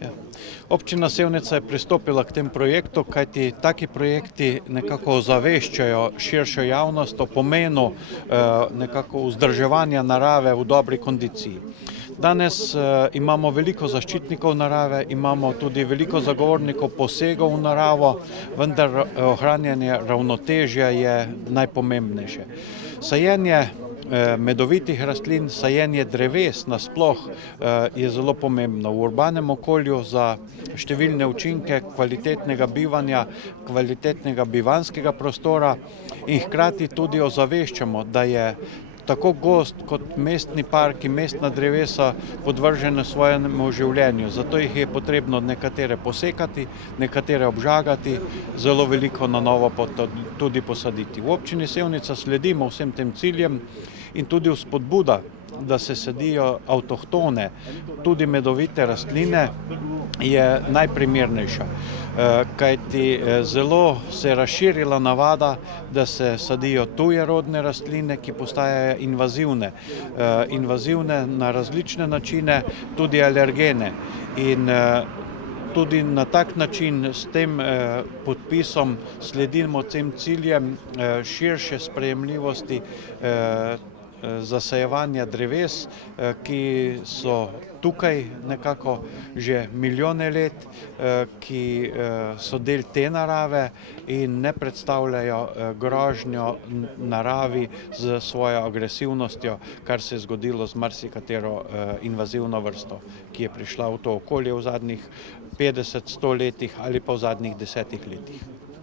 Ja. Občina Sevnica je pristopila k tem projektu, kajti taki projekti nekako ozaveščajo širšo javnost o pomenu nekako vzdrževanja narave v dobri kondiciji. Danes imamo veliko zaščitnikov narave, imamo tudi veliko zagovornikov posegov v naravo, vendar ohranjanje ravnotežja je najpomembnejše. Sajenje medovitih rastlin, sajenje dreves nasploh je zelo pomembno v urbanem okolju za številne učinke kvalitetnega bivanja, kvalitetnega bivanjskega prostora in hkrati tudi ozaveščamo, da je tako gozd kot mestni parki, mestna drevesa podvržene svojemu življenju. Zato jih je potrebno nekatere posekati, nekatere obžagati, zelo veliko na novo tudi posaditi. V občini Sevnica sledimo vsem tem ciljem in tudi vzpodbuda, da se sadijo avtohtone, tudi medovite rastline, je najprimernejša. Kajti zelo se je razširila navada, da se sadijo tujerodne rastline, ki postajajo invazivne. Invazivne na različne načine, tudi alergene. In tudi na tak način s tem podpisom sledimo tem ciljem širše sprejemljivosti zasajevanja dreves, ki so tukaj nekako že milijone let, ki so del te narave in ne predstavljajo grožnjo naravi z svojo agresivnostjo, kar se je zgodilo z marsikatero invazivno vrsto, ki je prišla v to okolje v zadnjih 50-100 letih ali pa v zadnjih 10 letih.